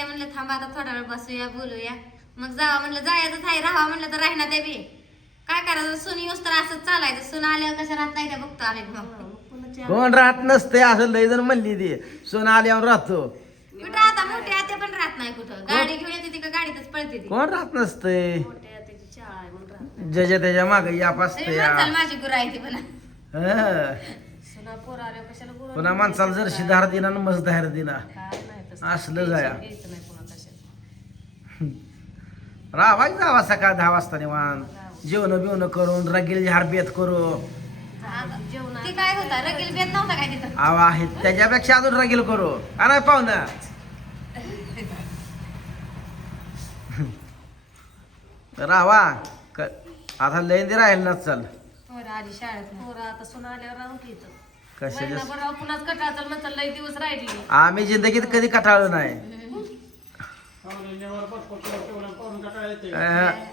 त्या म्हणलं थांबा आता थोडा वेळ बसूया बोलूया. मग जावा म्हणलं जायचंच आहे, राहावा म्हणलं तर राहणार ते बी काय करायचं. सून येऊस तर असंच चालायचं. सून आल्यावर कशा राहत नाही त्या बघतो आले मग. कोण राहत नसते असं लय जण म्हणली ती सोन आल्यावर राहतो. कुठं आता मोठी आत्या पण राहत नाही कुठं. गाडी घेऊन येते ती का गाडीतच पळते ती. कोण राहत नसते ज्याच्या त्याच्या माग याप असते. माझी गुरु आहे ती पण. पुन्हा माणसाला जरशी धार दिना न मस्त धार दिना असलं जाया. राहावाय जावा सकाळ 10 वाजता निवांत जेवण बिवणं करून रगील झाड बेत करू. ती काय होता रगील बेत नव्हता काय तिथं. आवा आहे त्याच्यापेक्षा अजून रगील करू. अरे पाहुणा राहावा आता लयंदी राहील ना. चल आधी शाळेत आता सुना आल्यावर राहून की इथं. कशाच्या पुन्हाच कटाळ चल म्हणतात लई दिवस राहिली. आम्ही जिंदगीत कधी कटाळलो नाही.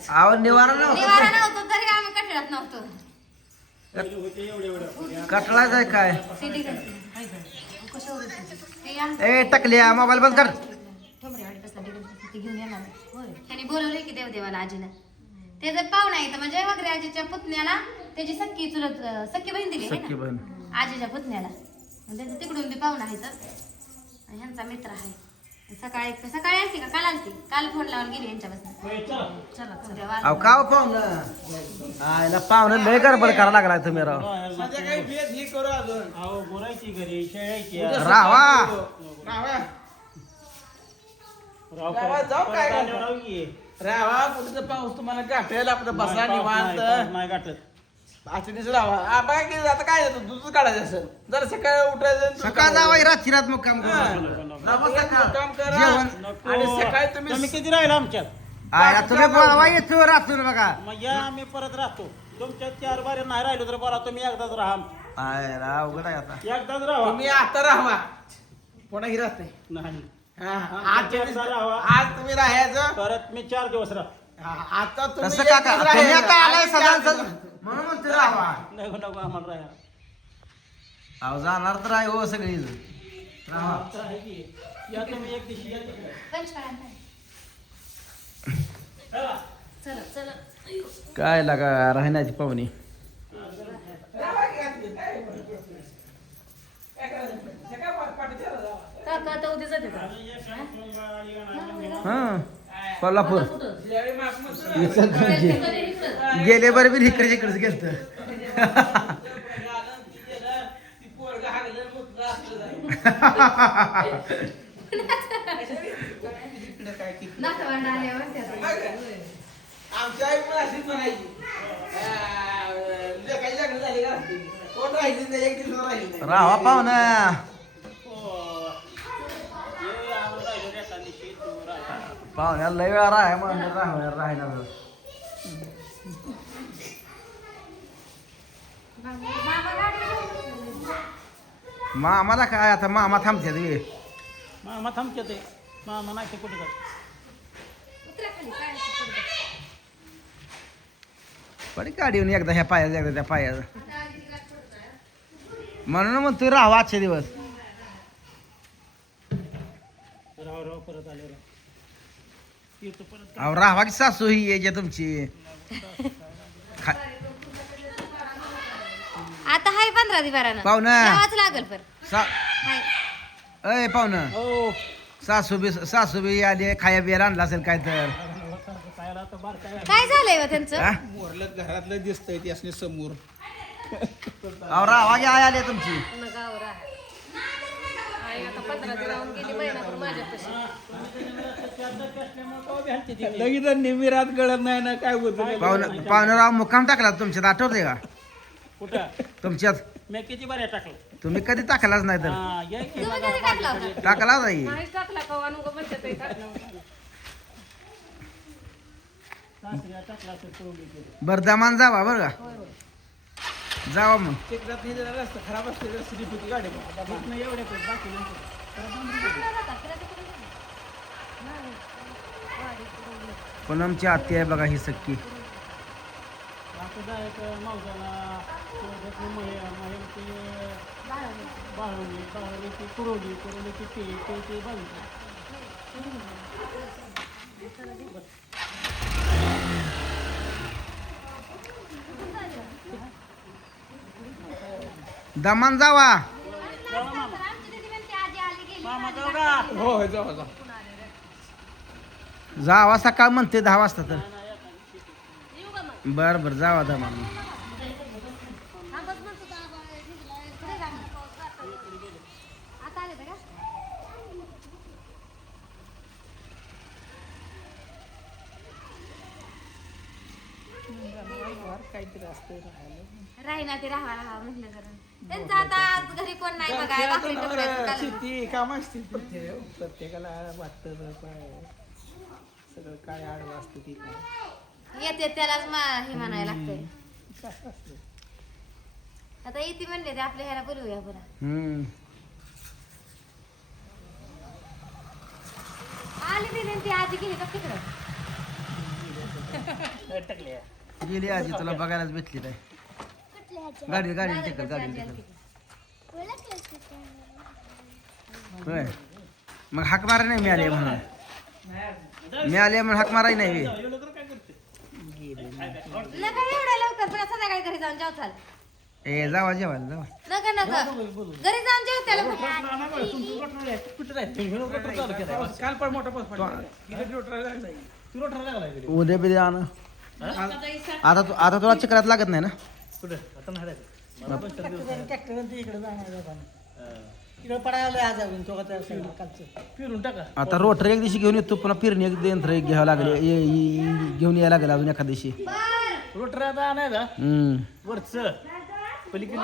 आव निवारा निवारा नव्हतं नव्हतो तरी आम्ही कटळत नव्हतो. कटळाच आहे काय. सिटी ए टकल्या मोबाईल बंद कर. घेऊन येणार त्यांनी बोलवले की देवदेवाला आजीला. त्याचं पाहुणा येतं म्हणजे वगैरे आजीच्या पुतण्याला त्याची सख्खी चुलत सख्खी बहीण दिली सख्खी बहीण आजीच्या पुतण्याला. त्याचं तिकडून बी पाहुणा आहे तर ह्यांचा मित्र आहे. सकाळी सकाळी आलती का काल आलती. काल फोन लावून गेली यांच्यापासून. अहो का पाहुणं आयला पाहुणं लय गडबड करायला लागलाय तुम्ही राव. राहा कुठं पाऊस तुम्हाला गाठेल आपलं बसा निवांत नाही गाठत. राहा आता काय जातो दूध काढायचं असं जर सकाळी उठायचं सकाळ जावा रात्री रात मग काम काम करा. जेवण आणि सकाळी तुम्ही किती राहिला आमच्यात तुम्ही बोलवा येतो रात्री बघा. मग या आम्ही परत राहतो. तुमच्या 4 बारे नाही राहिलो तर बोला तुम्ही एकदाच राहा. आय राव अवघड आहे आता. एकदाच राहा तुम्ही आता राहा पुन्हा ही राहत नाही. आज तुम्ही राहायचं परत मी 4 दिवस राहा. आता कसं काका तुम्ही आता आलाय सगळ्यांचं म्हणून म्हणते राहावा. नको नको आम्हाला राहा. अहो जाणार तर आहे हो सगळी. या तुम्ही एक दिवशी या तिकडे. चला चला काय लागा राहण्याची पाहुणी. काका आता उद्या जाते का? हा कोल्हापूर कधी इकडं? गेले बरे बी इकडे इकडेच गेलत. नातवंड आल्यावर आमच्या आई पण अशीच म्हणायची. काही लग्न झाली का कोण राहिली नाही एक दिवस राहिली. राहा पाहुणा पाहुण्याला लय वेळा राहाय म्हणून राहणार. मामाला काय आता मामा थांबते तुम्ही. मामा थांबते ते मामा नाही ते कुठे जात. पण गाडीहून एकदा ह्या पायाचं एकदा त्या पायाचं म्हणून मग तू राहा आजचे दिवस. राव राव परत आले राव. अहो राहा की सासू ही यायची तुमची. आता हाय 15 दिवसानं पाहुणा यावंच लागल पर हाय. अय पाहुणं हो सासू बी आली खाया बिया आणला असेल काय तर. काय झालंय व त्यांचं. हा? मोरलं घरातलं दिसतंय ते असणे समोर. अहो राहा की आय आली तुमची. नगावर आहे. आई आता 15 दिवस राहून गेली महिनाभर माझ्यापाशी. लगेच निमिरात गळत नाही ना काय होत. पाहुणं राव मुक्काम टाकला तुमच्यात आठवते का. कुठं तुमच्यात मी किती बऱ्या टाकलं. तुम्ही कधी टाकलाच नाही तर. तुम्ही कधी टाकला होता. टाकला नाही. नाहीच टाकला का वानू गं म्हणतात ते टाकलं. बरं दमान जावा बरं का. जावा मग. चिखलात नाही जरा रस्ता खराब असते तर स्लिप होती गाडी. नाही एवढे बाकी पूनमची आत्या आहे बघा ही सक्की. आता जायचं मावसाला बाळवली ती कुरवली ती बाळवली. दमान जावा. हो हो जाऊ जाऊ. जावा सकाळ म्हणते 10 वाजता तर. बर बर जावा दमान. आता आले का काहीतरी असतंय राहिना ते राहा म्हटलं करून त्यांचं आता आज घरी कोण नाही बघा भाकरी टोकऱ्याचं कालवण. शेती काम असते प्रत्येकाला वाटतं सगळं काय आडवं असतं ती येते त्यालाच हे म्हणायला लागतंय. आता येते म्हणले ते आपल्या ह्याला बोलवूया बरं. आली ती ती आजी गेली का तिकडं गेली आजी तुला बघायलाच भेटली काय. गाडी गाडी टेकर गाडी टेकर. होय मग हाक मारा नाही मिळाले म्हणून. मिळाले म्हणून हाक माराय नाही. नका एवढ्या लवकर पुन्हा संध्याकाळी घरी जाऊन जेवताल. ए जावा जेवायला जावा. नका नका घरी जाऊन जेवताल. काल पण मोठा पाऊस पडला. उद्या बिद्या आण. आता तुला चक्रात लागत नाही ना. फिरून टाका. आता रोटर एक दिवशी घेऊन येतो पुन्हा फिरणी एक यंत्र एक घ्यावं लागले घेऊन यायला लागेल अजून एखाद दिवशी. रोटर आता आणायचा वरच पलीकडे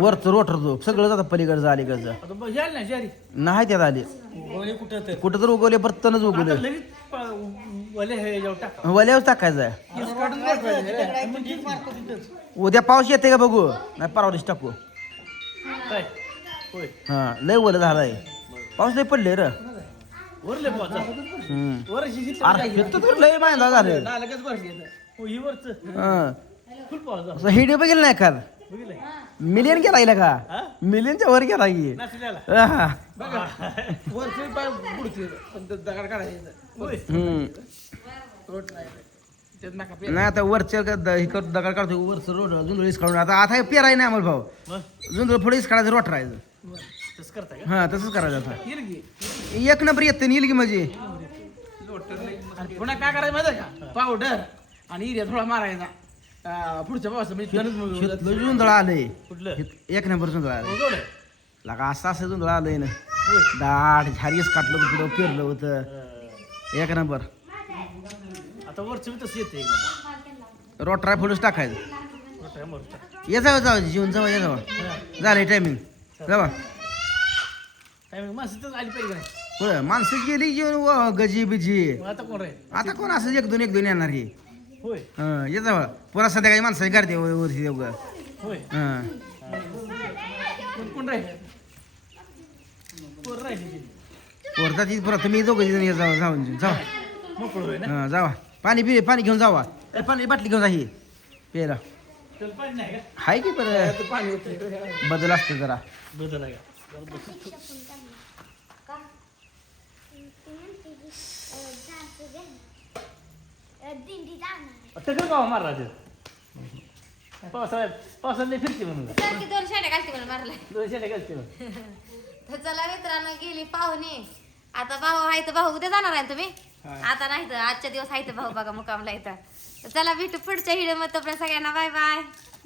वरच रोटर तो सगळं जातं पलीकडचं अलीकडचं नाही त्यात आले कुठं तर उगवले बर्तनच उगवले वल्यावर टाकायचं आहे. उद्या पाऊस येते का बघू नाही परवा दिवशी टाकू. हा लय ओलं झालाय पाऊस लय पडले र. लय माहिती झालं. हिडिओ बघितलं नाही काल. मिलियन गेला गेला का मिलियनच्या वर गेला की. नाही आता वरच्या दगड काढतो वरच रोड जुंदळीच काढून आता पेराय नाही आम्हाला भाऊ. जुंदळ फळीच काढायचं रोट राहायचं. हा तसंच करायचं आता. एक नंबर येते येईल की म्हणजे. पुन्हा काय करायचं माहिती का पावडर आणि एरिया थोडा मारायचा पुढच्या पावसामध्ये जुंदळ आलंय कुठलं एक नंबर जुंदळ आलंय. लगा असं जुंदळ आलंय ना. दाट झारीच काटलं होतं पुढं पेरलं होतं एक नंबर. आता वरच तसं येते रोटरा फुलच टाकायचं. ये जावं जावं जेवण जावं ये जावं झालंय टायमिंग जावा. माणसं आली पाहिजे होय माणसं गेली जेवण गजी बिजी. आता कोण राहील आता कोण असं एक दोन येणार हे. होय ये जावं पुन्हा संध्याकाळी माणसाची गाडी वरती देऊ ग. होय कोण राहील कोण राहील वरता ती पुन्हा तुम्ही दोघं जण ये जावा जाऊन जावा मोकळ होय ना. हा जावा पाणी पाणी घेऊन जावा. पाणी बाटली घेऊन जा ही प्यायला त्याला पाणी नाही का हाय की बरं पाणी होतं बदल असते जरा. बदल आहे सगळं गाव महाराज पावसाळ्यात फिरते म्हणून सारखी 2 शेड्या घालते मला मारलाय. 2 शेट्या घालते तर चला मित्रांनो गेली पाहुणे. आता भाऊ आहे तर भाऊ उद्या जाणार आहे तुम्ही. आता नाही तर आजच्या दिवस आहे तर भाऊ बघा मुकामला येतात. चला भेटू पुढच्या व्हिडिओ मध्ये. तोपर्यंत सगळ्यांना बाय बाय.